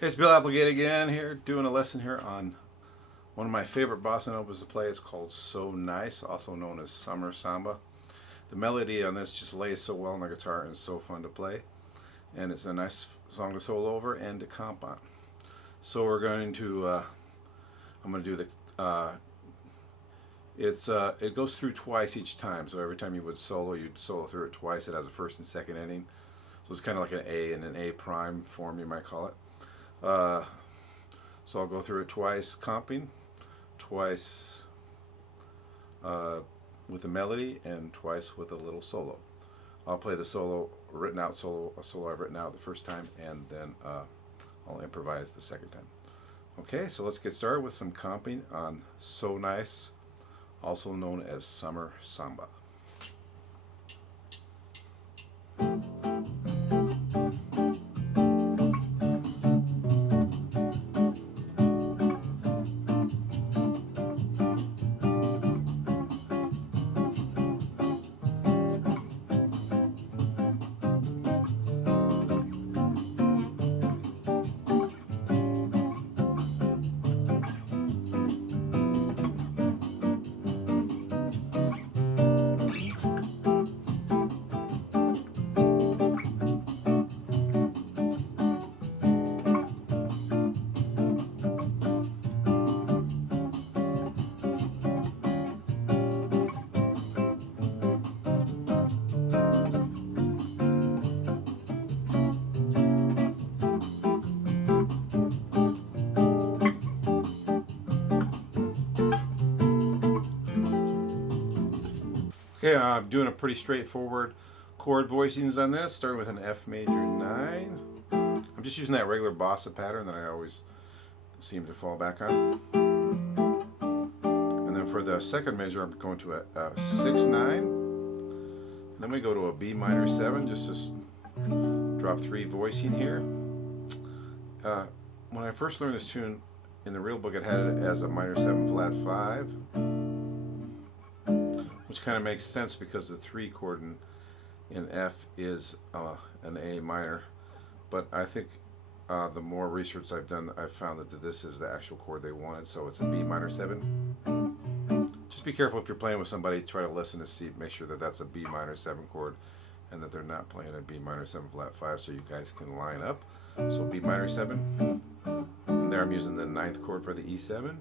Hey, it's Bill Applegate again here, doing a lesson here on one of my favorite bossa novas to play. It's called So Nice, also known as Summer Samba. The melody on this just lays so well on the guitar and is so fun to play. And it's a nice song to solo over and to comp on. So we're going to, I'm going to do it goes through twice each time. So every time you would solo, you'd solo through it twice. It has a first and second ending. So it's kind of like an A and an A prime form, you might call it. So I'll go through it twice comping, twice with a melody, and twice with a little solo. I'll play the solo, a solo I've written out the first time, and then I'll improvise the second time. Okay, so let's get started with some comping on So Nice, also known as Summer Samba. Okay, I'm doing a pretty straightforward chord voicings on this, starting with an F major 9. I'm just using that regular bossa pattern that I always seem to fall back on. And then for the second measure, I'm going to a 6/9. And then we go to a B minor 7, just to drop 3 voicing here. When I first learned this tune, in the real book it had it as a minor 7 flat 5. Which kind of makes sense because the 3 chord in F is an A minor. But I think the more research I've done, I've found that this is the actual chord they wanted, so it's a B minor 7. Just be careful if you're playing with somebody, try to listen to see, make sure that that's a B minor 7 chord and that they're not playing a B minor 7 flat 5, so you guys can line up. So B minor 7, and there I'm using the 9th chord for the E7.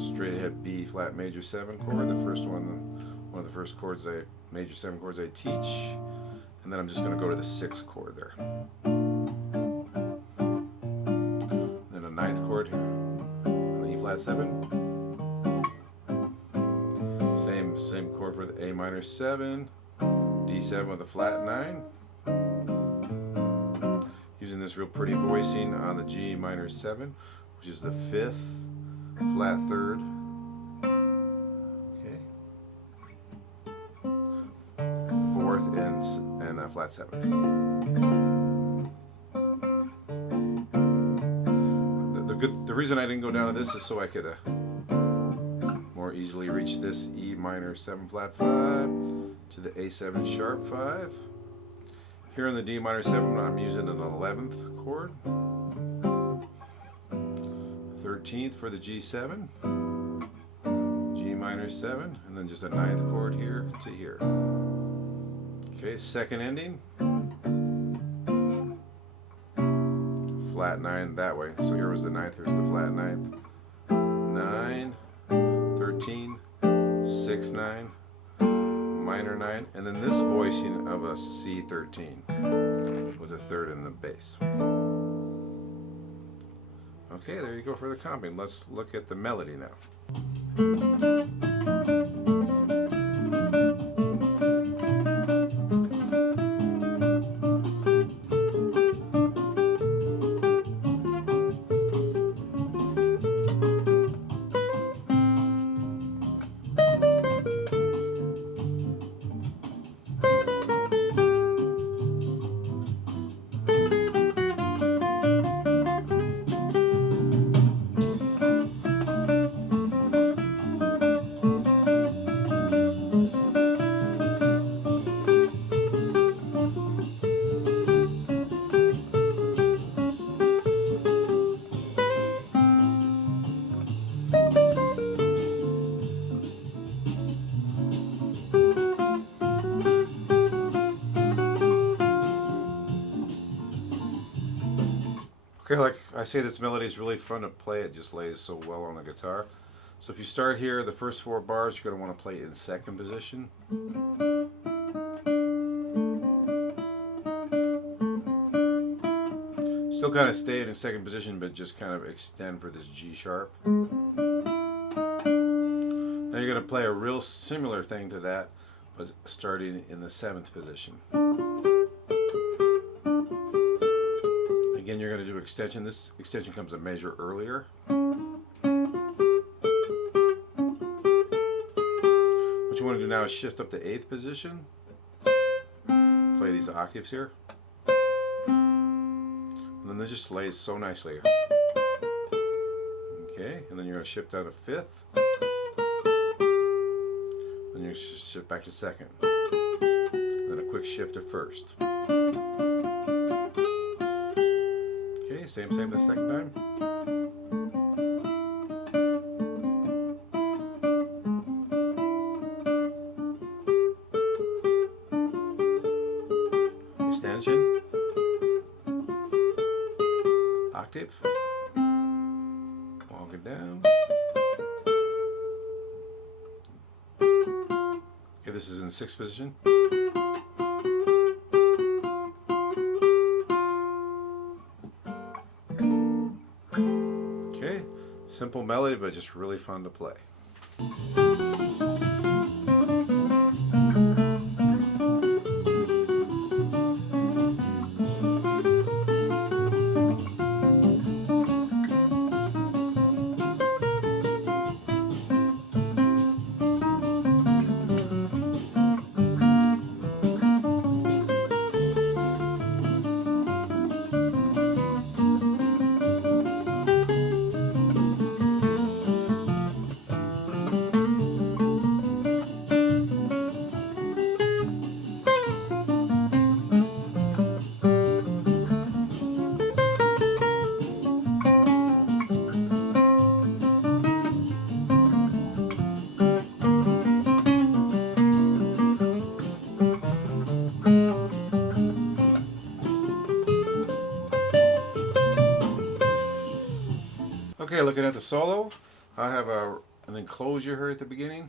Straight ahead B flat major 7 chord, the first one of the first chords, major 7 chords I teach, and then I'm just going to go to the 6th chord there. Then a 9th chord on the E flat 7. Same chord for the A minor 7, D7 with a flat 9. Using this real pretty voicing on the G minor 7, which is the 5th flat 3rd, okay, 4th and flat 7th. The reason I didn't go down to this is so I could more easily reach this E minor 7 flat 5 to the A7 sharp 5. Here in the D minor 7, I'm using an 11th chord. 13th for the G7, G minor 7, and then just a 9th chord here to here. Okay, second ending, flat 9 that way. So here was the 9th, here's the flat 9th. 9, 13, 6, 9, minor 9, and then this voicing of a C13 with a 3rd in the bass. Okay, there you go for the comping. Let's look at the melody now. Okay, like I say, this melody is really fun to play. It just lays so well on the guitar. So if you start here, the first 4 bars, you're going to want to play it in second position. Still kind of stay in second position, but just kind of extend for this G sharp. Now you're going to play a real similar thing to that, but starting in the 7th position. Again, you're going to do extension. This extension comes a measure earlier. What you want to do now is shift up to 8th position. Play these octaves here. And then this just lays so nicely. Okay, and then you're going to shift down to 5th. Then you shift back to 2nd. And then a quick shift to 1st. Okay, same the 2nd time. Extension. Octave. Walk it down. Okay, this is in 6th position. Okay, simple melody, but just really fun to play. Okay, looking at the solo, I have an enclosure here at the beginning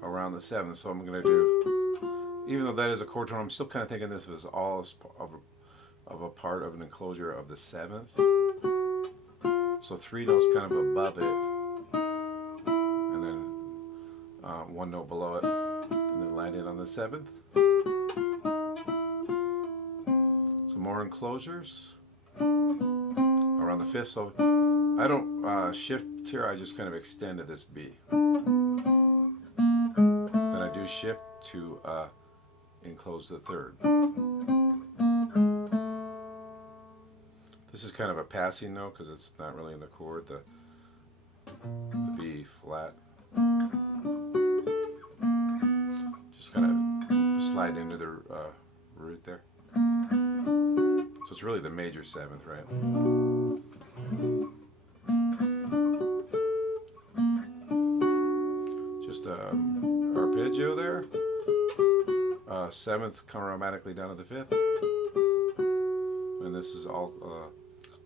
around the 7th. So I'm going to do, even though that is a chord tone, I'm still kind of thinking this was all of a part of an enclosure of the 7th. So 3 notes kind of above it, and then 1 note below it, and then land it on the 7th. Some more enclosures around the 5th, so I don't shift here, I just kind of extend to this B. Then I do shift to enclose the 3rd. This is kind of a passing note because it's not really in the chord, the B flat. Just kind of slide into the root there. So it's really the major 7th, right? Just arpeggio there. 7th chromatically down to the 5th. And this is all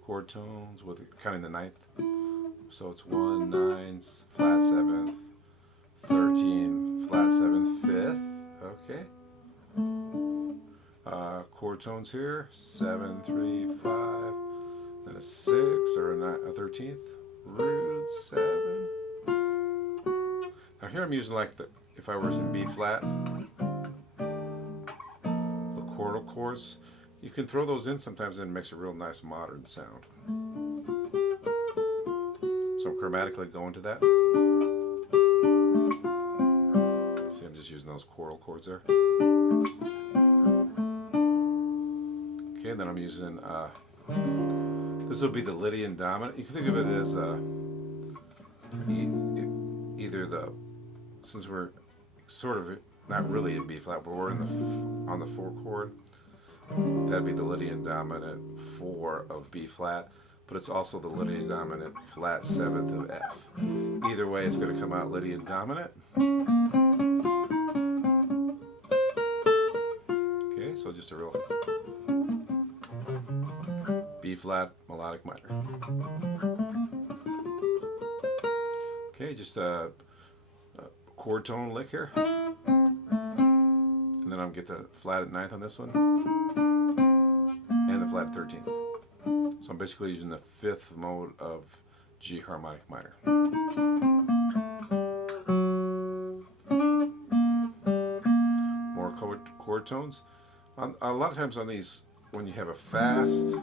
chord tones with counting the 9th. So it's 1, 9, flat 7th, 13, flat 7th, 5th. Okay. Chord tones here, 7, 3, 5, then a 6 or a 13th, root 7. Now here I'm using like if I was in B flat, the chordal chords. You can throw those in sometimes and it makes a real nice modern sound. So I'm chromatically going to that. See, I'm just using those chordal chords there. Okay, and then I'm using, this will be the Lydian dominant. You can think of it as either the, since we're sort of not really in B flat, but we're in on the 4 chord, that'd be the Lydian dominant 4 of B flat, but it's also the Lydian dominant flat 7th of F. Either way, it's going to come out Lydian dominant. Okay, so just a real B flat melodic minor. Okay, just a chord tone lick here. And then I'll get the flat at 9th on this one. And the flat at 13th. So I'm basically using the 5th mode of G harmonic minor. More chord tones. A lot of times on these, when you have a fast,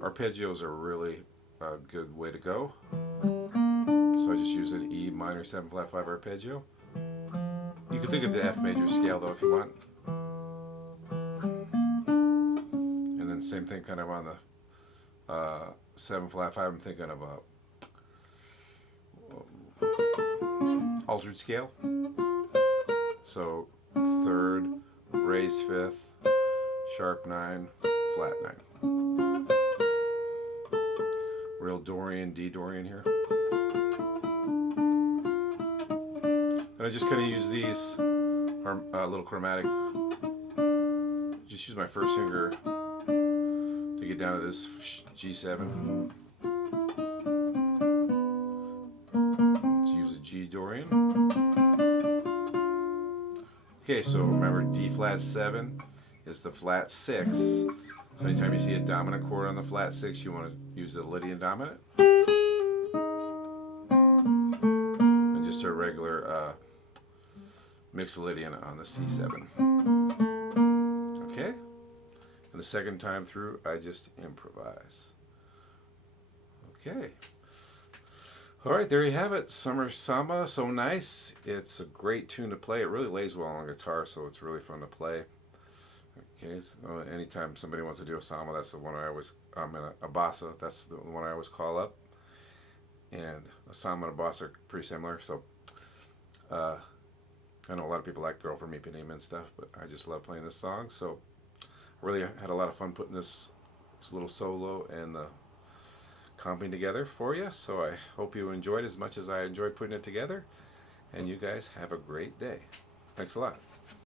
arpeggios are really a good way to go. So I just use an E minor 7 flat 5 arpeggio. You can think of the F major scale though if you want. And then same thing kind of on the 7 flat 5. I'm thinking of a altered scale. So 3rd, raise 5th, sharp 9, flat 9. Real Dorian, D Dorian here. And I just kind of use these little chromatic. Just use my first finger to get down to this G7. Let's use a G Dorian. Okay, so remember D flat 7 is the flat 6. So anytime you see a dominant chord on the flat 6, you want to use the Lydian dominant. And just a regular Mixolydian on the C7. Okay? And the second time through, I just improvise. Okay. Alright, there you have it. Summer Samba, so nice. It's a great tune to play. It really lays well on guitar, so it's really fun to play. Okay, so anytime somebody wants to do a samba, that's the one I always, a bossa, that's the one I always call up. And a samba and a bossa are pretty similar, so I know a lot of people like Girl from Ipanema and stuff, but I just love playing this song, so I really had a lot of fun putting this little solo and the comping together for you, so I hope you enjoyed as much as I enjoyed putting it together, and you guys have a great day. Thanks a lot.